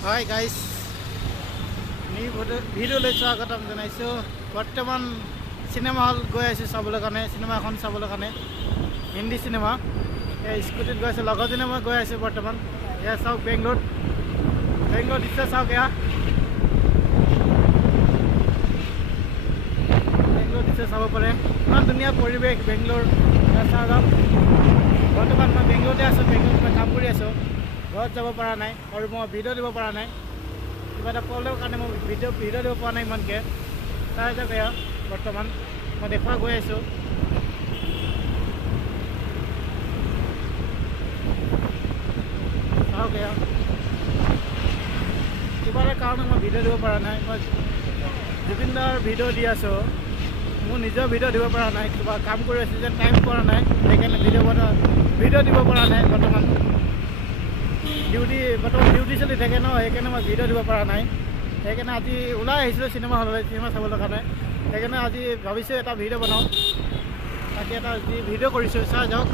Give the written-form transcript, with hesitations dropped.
Hi guys, new video লৈ স্বাগতম জনাইছোঁ। বৰ্তমান চিনেমা হল গৈ আছোঁ চাবলৈ কাৰণে, চিনেমা এখন চাবলৈ কাৰণে, হিন্দী চিনেমা। এই স্কুটিত গৈ আছোঁ, লগৰজনে মই গৈ আছোঁ বৰ্তমান। এয়া চাওক বেংগলোৰ দৃশ্য চাওক, এয়া বেংগলোৰ দৃশ্য চাব পাৰে। ইমান ধুনীয়া পৰিৱেশ বেংগলোৰ। চাওঁ যাওক, বৰ্তমান মই বেংগলোৰতে আছোঁ, বেংগলোৰত মই কাম কৰি আছোঁ। ঘৰত যাব পৰা নাই আৰু মই ভিডিঅ' দিব পৰা নাই, কিবা এটা প্ৰব্লেমৰ কাৰণে মই ভিডিঅ' দিব পৰা নাই ইমানকৈ। চাই যাওক, এয়া বৰ্তমান মই দেখুৱাই গৈ আছোঁ। চাওক, এয়া কিবা এটা কাৰণে মই ভিডিঅ' দিব পৰা নাই। মই জুবিন দাৰ ভিডিঅ' দি আছোঁ, মোৰ নিজৰ ভিডিঅ' দিব পৰা নাই। কিবা কাম কৰি আছোঁ যে টাইম পৰা নাই, সেইকাৰণে ভিডিঅ' দিব পৰা নাই। বৰ্তমান ডিউটি চলি থাকে ন, সেইকাৰণে মই ভিডিঅ' দিব পৰা নাই। সেইকাৰণে আজি ওলাই আহিছিলোঁ চিনেমা হললৈ, চিনেমা চাবলৈ কাৰণে। সেইকাৰণে আজি ভাবিছোঁ এটা ভিডিঅ' বনাওঁ, তাকে এটা ভিডিঅ' কৰিছোঁ। চাই যাওক।